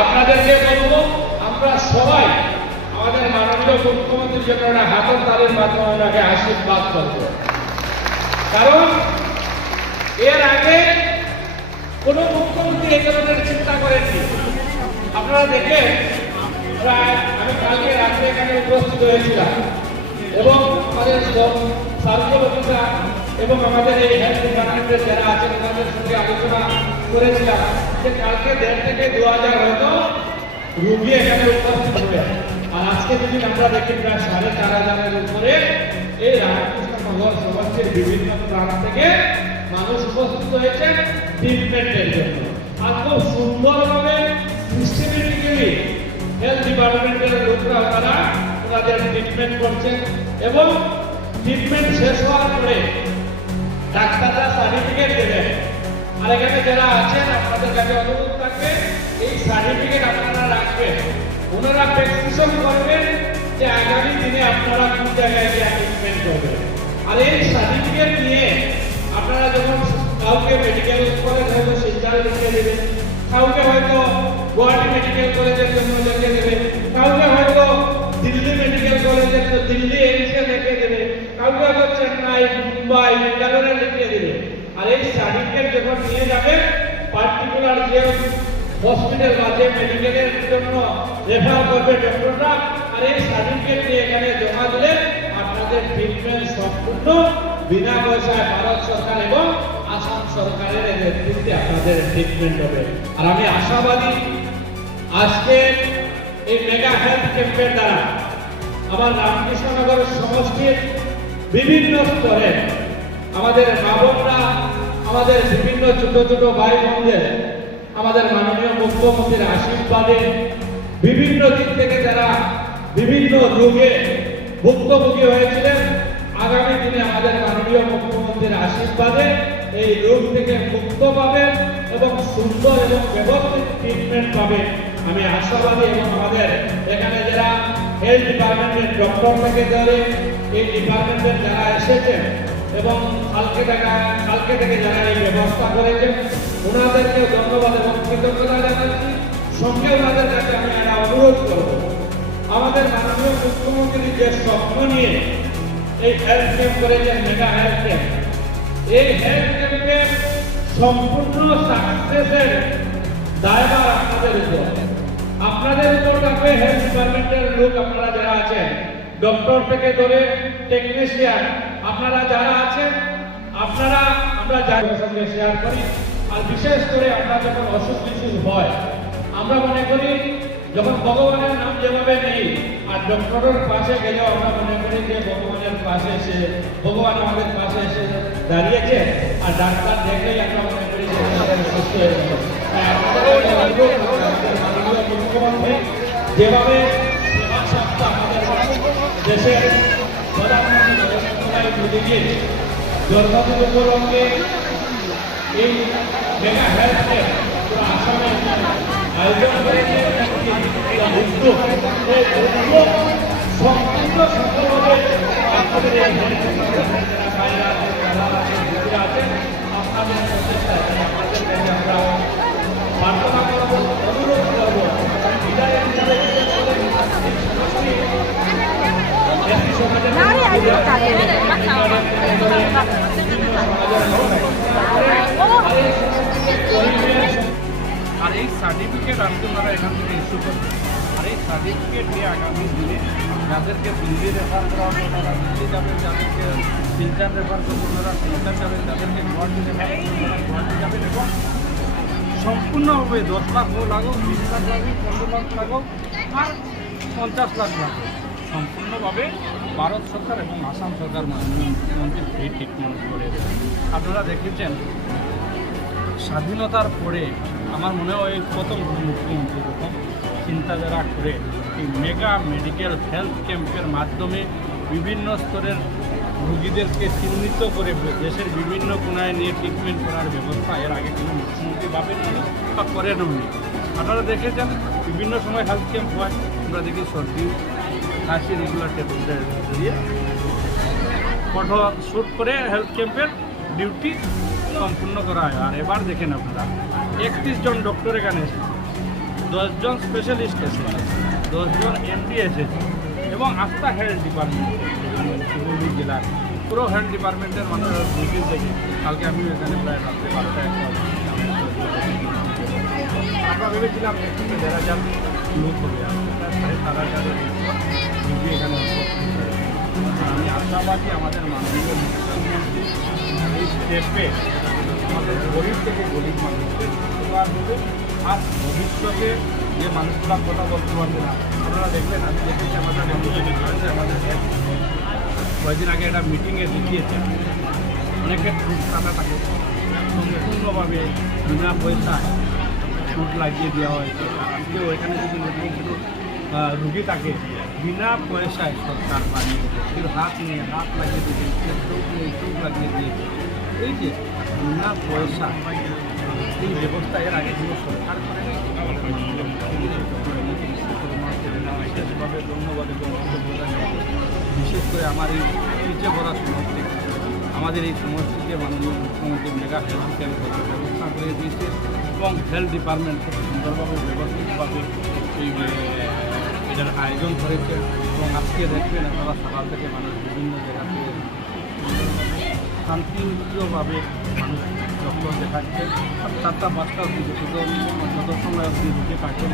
আপনাদেরকে বলব, আমরা সবাই আমাদের মাননীয় মুখ্যমন্ত্রী একটা হাতের তালের মাধ্যমে ওনাকে আশীর্বাদ করব। কারণ এর আগে কোনো মুখ্যমন্ত্রী এই ধরনের চিন্তা করেননি। আপনারা দেখে প্রায় আমি কালকে রাত্রে এখানে উপস্থিত হয়েছিলাম এবং আমাদের সব অফিসার এবং আমাদের এই হেলথ ডিপার্টমেন্টের যারা আছেন তাদের সঙ্গে আলোচনা করেছিলাম যে কালকে দেড় থেকে দু হাজার হয়তো রুগী এখানে উপস্থিত হবে। আর আজকে যদি আমরা দেখি প্রায় সাড়ে চার হাজারের উপরে এই রামকৃষ্ণ নগর সমাজের বিভিন্ন প্রান্ত থেকে মানুষ উপস্থিত হয়েছে ট্রিটমেন্টের জন্য। আর খুব সুন্দরভাবে সিস্টেমেটিক্যালি হেলথ ডিপার্টমেন্টের লোকরা, তারা ওনাদের ট্রিটমেন্ট করছেন এবং ট্রিটমেন্ট শেষ হওয়ার পরে ডাক্তাররা সার্টিফিকেট দেবেন আর এখানে যারা আছেন, আপনাদের কাছে অনুরোধ থাকবে, এই সার্টিফিকেট আপনারা রাখবেন। ওনারা প্রেসক্রিপশন করবেন যে আগামী দিনে আপনারা কোন জায়গায় গিয়ে ট্রিটমেন্ট করবেন। আর এই সার্টিফিকেট নিয়ে আপনারা যখন কাউকে মেডিকেল কলেজ হয়তো শিলচরে লিখে দেবেন, কাউকে হয়তো গুয়াহাটি মেডিকেল কলেজের জন্য লিখে দেবে কাউকে হয়তো দিল্লি মেডিকেল কলেজের দিল্লি এমসে লিখে দেবে কাউকে হয়তো চেন্নাই মুম্বাই বেঙ্গালোরে লিখে দেবে। আর এই সার্টিফিকেট যখন নিয়ে যাবে পার্টিকুলার যে হসপিটাল বা যে মেডিকেলের জন্য রেফার করবে ডক্টররা আর এই সার্টিফিকেট নিয়ে এখানে জমা দিলে আপনাদের ট্রিটমেন্ট সম্পূর্ণ বিনা পয়সায় ভারত সরকার এবং আসাম সরকারের নেতৃত্বে আপনাদের ট্রিটমেন্ট হবে। আর আমি আশাবাদী, আজকে এই মেগা হেলথ ক্যাম্পের দ্বারা আমার রামকৃষ্ণনগর সমষ্টির বিভিন্ন স্তরে আমাদের মা আমাদের বিভিন্ন ছোট ছোট ভাই বোনদের, আমাদের মাননীয় মুখ্যমন্ত্রীর আশীর্বাদে বিভিন্ন দিক থেকে যারা বিভিন্ন রোগে ভুক্তভোগী হয়েছিলেন, আগামী দিনে আমাদের মাননীয় মুখ্যমন্ত্রীর আশীর্বাদে এই রোগ থেকে মুক্ত পাবেন এবং সুন্দর এবং ব্যবস্থিত ট্রিটমেন্ট পাবে আমি আশাবাদী এবং আমাদের এখানে যারা হেলথ ডিপার্টমেন্টের ডক্টর থেকে ধরে এই ডিপার্টমেন্টের যারা এসেছেন এবং কালকে থেকে কালকে থেকে যারা এই ব্যবস্থা করেছেন, ওনাদেরকে ধন্যবাদ এবং কৃতজ্ঞতা জানাচ্ছি। সঙ্গে ওনাদের কাছে আমি একটা অনুরোধ করব। আমাদের মাননীয় মুখ্যমন্ত্রী যে স্বপ্ন নিয়ে এই হেলথ ক্যাম্প করেছেন মেগা হেলথ ক্যাম্প এই হেলথ ক্যাম্পের সম্পূর্ণ সাকসেসের দায়ভার আপনাদের উপর। আপনাদের উপর থাকবে হেলথ ডিপার্টমেন্টের লোক, আপনারা যারা আছেন ডক্টর থেকে ধরে টেকনিশিয়ান আপনারা যারা আছেন, আপনারা, আমরা যাদের সঙ্গে শেয়ার করি। আর বিশেষ করে আমরা যখন অসুখ বিসুখ হয়, আমরা মনে করি যখন ভগবানের নাম যেভাবে নেই, আর ডক্টরের পাশে গেলেও আমরা মনে করি যে ভগবানের পাশে এসে, ভগবান আমাদের পাশে এসে দাঁড়িয়েছে, আর ডাক্তার দেখলেই আমরা মনে করি যে সুস্থ হয়ে গেল তাই দেশের প্রধানমন্ত্রী নরেন্দ্র মোদী মোদীজির জন্মদিন উপলক্ষে এই মেগা হেলথ নিয়ে আগামী দিনে যাদেরকে দিল্লি রেফার করা হবে তারা দিল্লি যাবেন যাদেরকে শিলচার রেফার করবে তারা যাবেন যাদেরকে গুয়াহাটি রেফার যাবেন এবং সম্পূর্ণভাবে দশ লাখ লাগুক বিশ লাখ লাগুক পনেরো লাখ লাগুক আর পঞ্চাশ লাখ লাগুক সম্পূর্ণভাবে ভারত সরকার এবং আসাম সরকার মাননীয় মুখ্যমন্ত্রী ফ্রি ট্রিটমেন্ট করে? আপনারা দেখেছেন, স্বাধীনতার পরে আমার মনে হয় প্রথম মুখ্যমন্ত্রী চিন্তাধারা করে এই মেগা মেডিকেল হেলথ ক্যাম্পের মাধ্যমে বিভিন্ন স্তরের রুগীদেরকে চিহ্নিত করে দেশের বিভিন্ন কোনায় নিয়ে ট্রিটমেন্ট করার ব্যবস্থা এর আগে কোনো মুখ্যমন্ত্রী ভাবেন বা করেন উনি আপনারা দেখেছেন, বিভিন্ন সময় হেলথ ক্যাম্প হয়। আমরা দেখি সর্দি, কাশি রেগুলার ট্যাবলেট দিয়ে ফটো শ্যুট করে হেলথ ক্যাম্পের ডিউটি সম্পূর্ণ করা হয়। আর এবার দেখেন আপনারা, একত্রিশ জন ডক্টর এখানে এসেছে। দশজন স্পেশালিস্ট এসেছে দশজন এমডি এসেছে এবং আস্থা হেলথ ডিপার্টমেন্ট হুগলি জেলার। পুরো হেলথ ডিপার্টমেন্টের মানুষের কালকে আমি এখানে প্রায় রাত্রে বারোটা একটা আমরা ভেবেছিলাম দেড় হাজার লোক হবে সাড়ে এখানে আমি আশাবাদী আমাদের মাননীয় মুখ্যমন্ত্রী এই স্টেপে আমাদের গরিব থেকে গরিব মানুষকে উপকার দেবে। আর ভবিষ্যতে যে মানুষগুলা কথা বলতে পারবে না, আপনারা দেখবেন, আমি দেখেছি আমাদের কয়েকদিন আগে একটা মিটিংয়ে দেখিয়েছে। অনেকের ট্রুট কাটা থাকে সম্পূর্ণভাবে বিনা পয়সায় ট্রুট লাগিয়ে দেওয়া হয়েছে। আজকে ওইখানে যদি নতুন কোনো রুগী থাকে, বিনা পয়সায় সরকার বানিয়ে কেউ হাত নিয়ে, হাত লাগিয়ে কেউ চোখ নিয়ে চোখ লাগিয়ে দিয়েছে। এই যে বিনা পয়সা এই ব্যবস্থা এর আগে কোনো সরকার করে বিশেষভাবে ধন্যবাদ বিশেষ করে আমার এই পিছিয়ে পড়া সমষ্টি আমাদের এই সমষ্টিকে মাননীয় মুখ্যমন্ত্রী মেগা হেলথ ক্যাম্প ব্যবস্থা করে দিয়েছে এবং হেলথ ডিপার্টমেন্ট খুব সুন্দরভাবে ব্যবস্থিতভাবে এই এটার আয়োজন করেছে। এবং আজকে দেখবেন আপনারা সকাল থেকে মানুষ বিভিন্ন জায়গা থেকে শান্তিপ্রিয়ভাবে মানুষ ডক্টর দেখাচ্ছে সাতটা পাঁচটা অব্দি যত সময় অব্দি রুগী কাটছেন